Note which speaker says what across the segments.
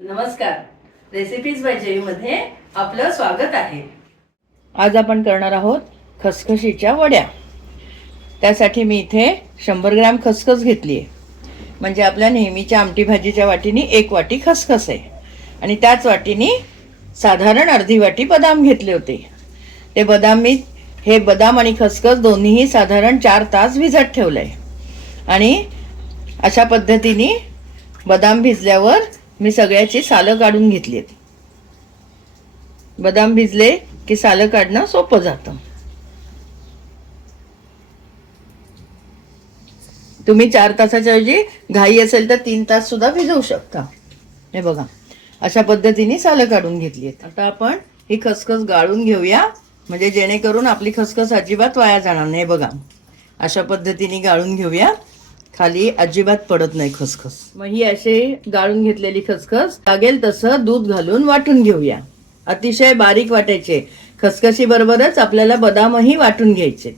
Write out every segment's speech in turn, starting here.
Speaker 1: नमस्कार. Recipes bye जेवीमध्ये आपलं स्वागत आहे. आज आपण करणार आहोत खसखशीच्या वड्या. त्यासाठी मी इथे शंभर ग्रॅम खसखस घेतली आहे म्हणजे आपल्या नेहमीच्या आमटी भाजीच्या वाटीने एक वाटी खसखस आहे. आणि त्याच वाटीने साधारण अर्धी वाटी बदाम घेतले होते. ते बदाम मी हे बदाम आणि खसखस दोन्हीही साधारण चार तास भिजत ठेवलं आहे आणि अशा पद्धतीने बदाम भिजल्यावर मी सगळ्याची सालं काढून घेतली आहेत. बदाम भिजले की सालं काढणं सोपं जातं. तुम्ही चार तासाच्या ऐवजी घाई असेल तर तीन तास सुद्धा भिजवू शकता. हे बघा अशा पद्धतीने सालं काढून घेतली आहेत. आता आपण ही खसखस गाळून घेऊया म्हणजे जेणेकरून आपली खसखस अजिबात वाया जाणार नाही. हे बघा अशा पद्धतीने गाळून घेऊया. खाली अजिबात पडत नाही खसखस. मग ही अशी गाळून घेतलेली खसखस लागेल तसं दूध घालून वाटून घेऊया. अतिशय बारीक वाटायचे. खसखशी बरोबरच आपल्याला बदामही वाटून घ्यायचे.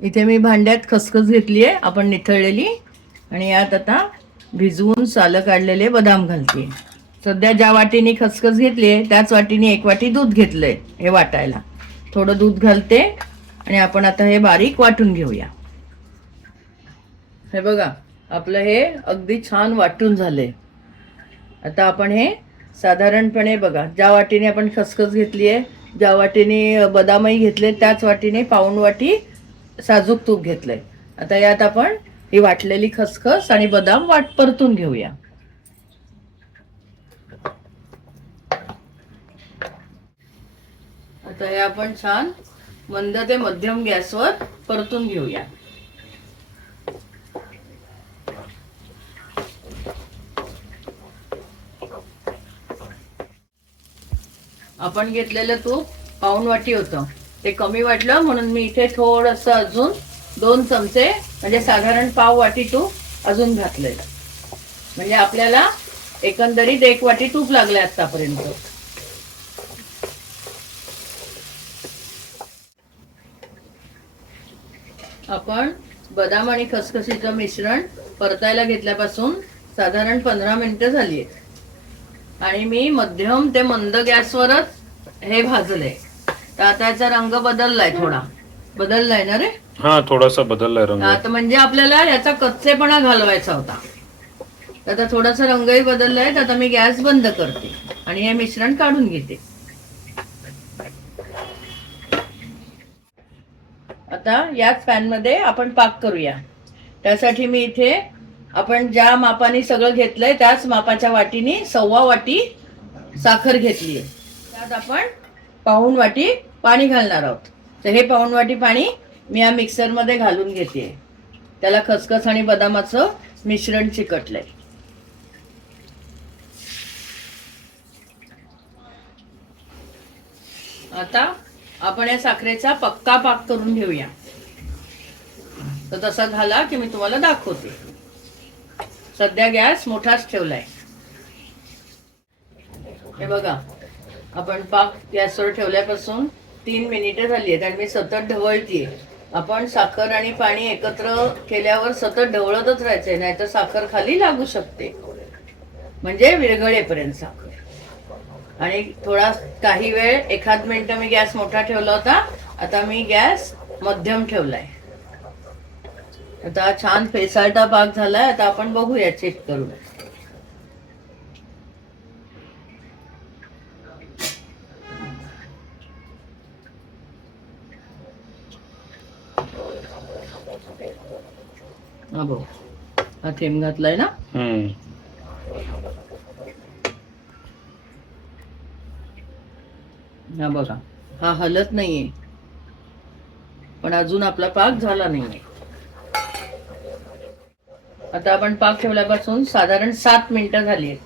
Speaker 1: इथे मी भांड्यात खसखस घेतली आहे आपण निथळलेली. आणि यात आता भिजवून सालं काढलेले बदाम घालते सध्या ज्या वाटीने खसखस घेतली आहे त्याच वाटीने एक वाटी दूध घेतलंय हे वाटायला. थोडं दूध घालते आणि आपण आता हे बारीक वाटून घेऊया. हे बघा आपलं हे अगदी छान वाटून झालंय. आता आपण हे साधारणपणे बघा ज्या वाटीने आपण खसखस घेतली आहे ज्या वाटीने बदामही घेतले त्याच वाटीने पाऊण वाटी साजूक तूप घेतलंय. आता यात आपण ही वाटलेली खसखस आणि बदाम वाट परतून घेऊया. आता हे आपण छान मंद ते मध्यम गॅसवर परतून घेऊया. आपण घेतलेलं तूप पाऊन वाटी होतं. ते कमी वाटलं म्हणून मी इथे थोडंसं अजून दोन चमचे म्हणजे साधारण पाव वाटी तूप अजून घातलंय म्हणजे आपल्याला एकंदरीत एक वाटी तूप लागलं आतापर्यंत. आपण बदाम आणि खसखशीचं मिश्रण परतायला घेतल्यापासून साधारण पंधरा मिनिटं झाली आहेत आणि मी मध्यम ते मंद गॅसवरच हे भाजलंय. तर आता याचा रंग बदललाय थोडा. बदललाय ना रे?
Speaker 2: हा थोडासा बदललाय रंग.
Speaker 1: आता म्हणजे आपल्याला याचा कच्चेपणा घालवायचा होता. आता थोडासा रंगही बदललाय. तर आता मी गॅस बंद करते आणि हे मिश्रण काढून घेते. आता याच पॅनमध्ये आपण पाक करूया. त्यासाठी मी इथे आपण ज्या मापाने सगळं घेतलंय त्याच मापाच्या वाटीने सव्वा वाटी साखर घेतली आहे. त्यात आपण पाऊण वाटी पाणी घालणार आहोत. तर हे पाऊण वाटी पाणी मी या मिक्सरमध्ये घालून घेते. त्याला खसखस आणि बदामाचं मिश्रण चिकटलंय. आता आपण या साखरेचा पक्का पाक करून घेऊया. तर तसा झाला की मी तुम्हाला दाखवते. सध्या गॅस मोठाच ठेवलाय. हे बघा आपण पाक गॅसवर ठेवल्यापासून तीन मिनिटं झाली आहेत आणि मी सतत ढवळतीये. आपण साखर आणि पाणी एकत्र केल्यावर सतत ढवळतच राहायचंय नाहीतर साखर खाली लागू शकते. म्हणजे विरघळेपर्यंत साखर. आणि थोडा काही वेळ एखाद मिनिट मी गॅस मोठा ठेवला होता आता मी गॅस मध्यम ठेवलाय. आता छान फेसाळटा पाक झालाय आता आपण बघूया चेक करून हा हा थेंब घातलाय ना?
Speaker 2: हम्म.
Speaker 1: हा बघा हा हलत नाहीये. पण अजून आपला पाक झाला नाहीये. आता आपण पाक ठेवल्यापासून साधारण सात मिनिटं झाली आहेत.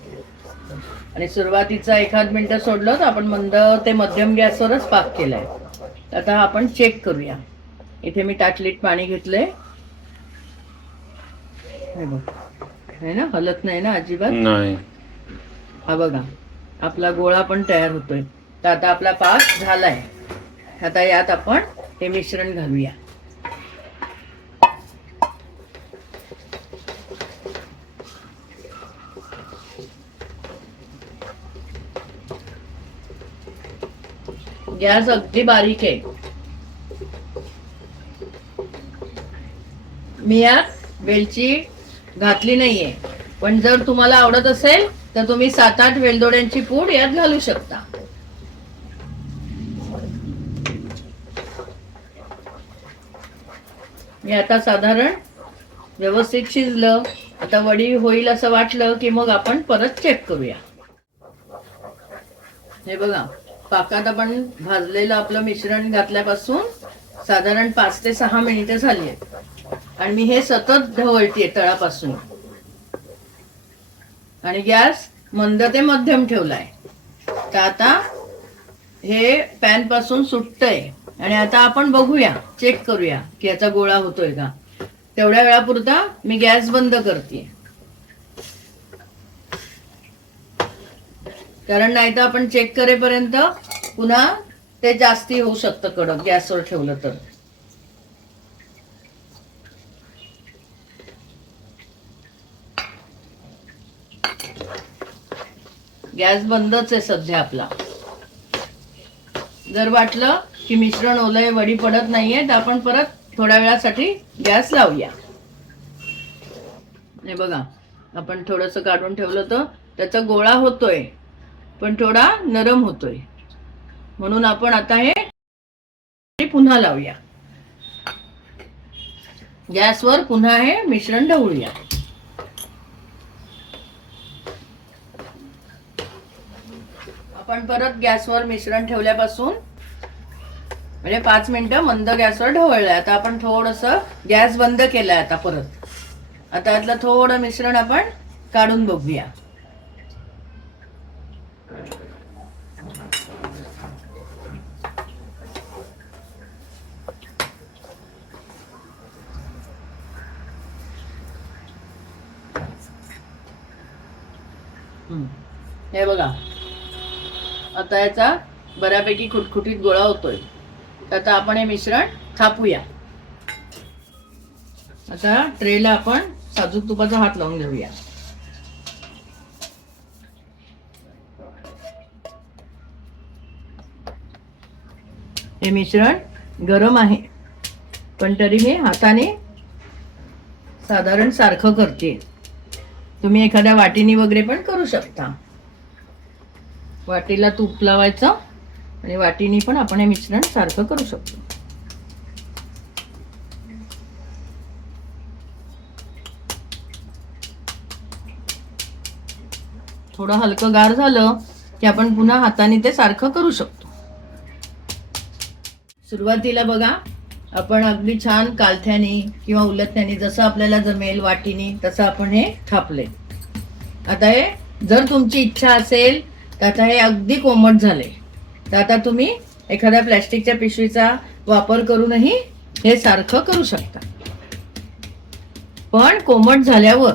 Speaker 1: आणि सुरुवातीचा एखाद मिनिटं सोडलं तर आपण मंद ते मध्यम गॅसवरच पाक केलाय. आता आपण चेक करूया. इथे मी ताटलीत पाणी घेतलंय. हे बघ. है ना हलत नाही ना अजिबात?
Speaker 2: नाही.
Speaker 1: हा बघा. आपला गोळा पण तयार होतोय. तर आता आपला पाक झालाय. आता यात आपण हे मिश्रण घालूया. गॅस अगदी बारीक आहे. मी यात वेलची घातली नाहीये. पण जर तुम्हाला आवडत असेल तर तुम्ही सात आठ वेलदोड्यांची पूड यात घालू शकता. मी आता साधारण व्यवस्थित शिजलं. आता वडी होईल असं वाटलं की मग आपण परत चेक करूया. हे बघा. पाकात आपण भाजलेलं आपलं मिश्रण घातल्यापासून साधारण पाच ते सहा मिनिटं झाली आहेत. आणि मी हे सतत ढवळतीये तळापासून. आणि गॅस मंद ते मध्यम ठेवलाय. तर आता हे पॅनपासून सुटतंय. आणि आता आपण बघूया चेक करूया की याचा गोळा होतोय का. तेवढ्या वेळापुरता मी गॅस बंद करते कारण नाही तर आपण चेक करेपर्यंत पुन्हा ते जास्ती होऊ शकतं कडक गॅसवर ठेवलं तर. गॅस बंदच आहे सध्या आपला. जर वाटलं की मिश्रण ओलय वडी पडत नाहीये तर आपण परत थोड्या वेळासाठी गॅस लावूया. हे बघा आपण थोडस काढून ठेवलं तर त्याचा गोळा होतोय. पण थोडा नरम होतोय. म्हणून आपण आता हे पुन्हा लावूया. गॅसवर पुन्हा हे मिश्रण ढवळूया. आपण परत गॅसवर मिश्रण ठेवल्यापासून म्हणजे पाच मिनिटं मंद गॅसवर ढवळलं आता आपण थोडस गॅस बंद केलाय आता परत. आता यातलं थोडं मिश्रण आपण काढून बघूया हम्म. हे बघा आता याचा बऱ्यापैकी खुटखुटीत गोळा होतोय. तर आता आपण हे मिश्रण थापूया. आता ट्रेला आपण साजूक तुपाचा हात लावून घेऊया. हे मिश्रण गरम आहे. पण तरी मी हाताने साधारण सारखं करते. तुम्ही एखाद्या वाटीनी वगैरे पण करू शकता. वाटीला तूप लावायचं आणि वाटीने पण आपण हे मिश्रण सारखं करू शकतो. थोडं हलकं गार झालं की आपण पुन्हा हाताने ते सारखं करू शकतो. सुरुवातीला बघा आपण अगदी छान कालथ्याने किंवा उलथ्याने जसं आपल्याला जमेल वाटीने तसं आपण हे थापले. आता हे जर तुमची इच्छा असेल आता हे अगदी कोमट झाले. तर आता तुम्ही एखाद्या प्लॅस्टिकच्या पिशवीचा वापर करूनही हे सारखं करू शकता. पण कोमट झाल्यावर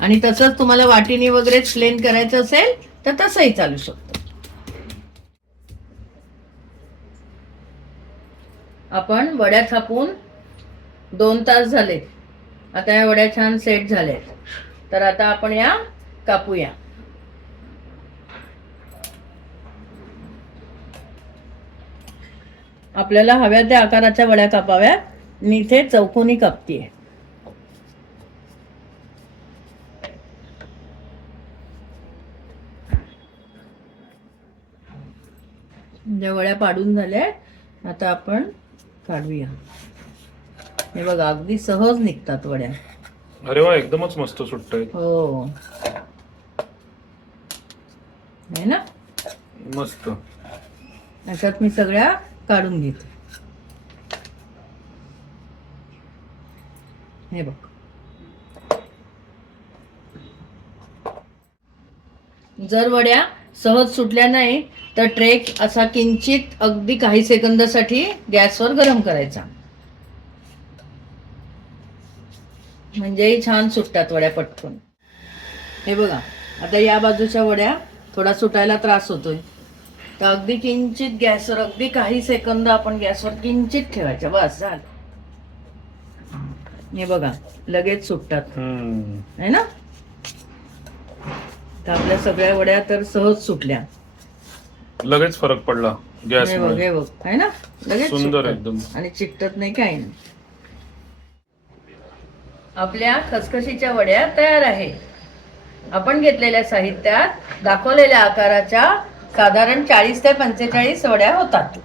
Speaker 1: आणि तसंच तुम्हाला वाटीने वगैरे प्लेन करायचं असेल तर तसंही चालू शकतं. आपण वड्या थापून दोन तास झालेत. आता या वड्या छान सेट झाल्यात. तर आता आपण या कापूया. आपल्याला हव्या त्या आकाराच्या वड्या कापाव्यात मी इथे चौकोनी कापतीये. ज्या वड्या पाडून झाल्या आता आपण काढूया. हे बघा अगदी सहज निघतात वड्या.
Speaker 2: अरे वा एकदमच मस्त सुटतंय
Speaker 1: हो. आहे ना?
Speaker 2: मस्त.
Speaker 1: अशात मी सगळ्या काढून घेते. हे बघ. जर वड्या सहज सुटल्या नाही तर ट्रेक असा किंचित अगदी काही सेकंदासाठी गॅसवर गरम करायचा. म्हणजेही छान सुटतात वड्या पटकन. हे बघा आता या बाजूच्या वड्या थोडा सुटायला त्रास होतोय. तर अगदी किंचित गॅसवर अगदी काही सेकंद आपण गॅसवर किंचित ठेवायच्या बस झालं. हे बघा लगेच सुटतात. आहे ना? तर आपल्या सगळ्या वड्या तर सहज सुटल्या.
Speaker 2: लगेच फरक पडला गॅस
Speaker 1: हे बघ हे बघ ना? लगेच
Speaker 2: सुंदर. एकदम.
Speaker 1: आणि चिकटत नाही काही नाही. आपल्या खसखशीच्या वड्या तयार आहे आपण घेतलेल्या साहित्यात दाखवलेल्या आकाराच्या साधारण चाळीस ते पंचेचाळीस वड्या होतात.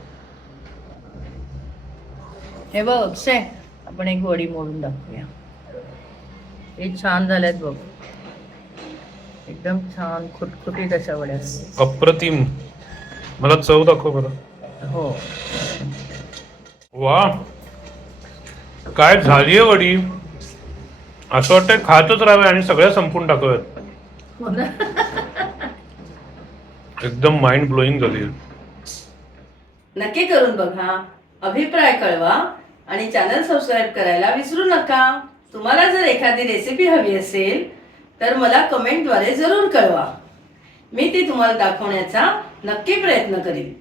Speaker 1: हे बघ अक्षय आपण एक वडी मोडून दाखवूया. हे छान झाल्यात बघ. एकदम छान खुटखुटीत अशा वड्या.
Speaker 2: अप्रतिम. मला चव दाखव बरं.
Speaker 1: हो.
Speaker 2: वा. काय झालीये वडी? असं वाटतंय खातच राहावे आणि सगळ्या संपून टाकाव्यात.
Speaker 1: हो
Speaker 2: एकदम माइंड ब्लोईंग झाली.
Speaker 1: नक्की करून बघा. अभिप्राय कळवा आणि चॅनल सबस्क्राईब करायला विसरू नका. तुम्हाला जर एखादी रेसिपी हवी असेल तर मला कमेंटद्वारे जरूर कळवा. मी ती तुम्हाला दाखवण्याचा नक्की प्रयत्न करीन.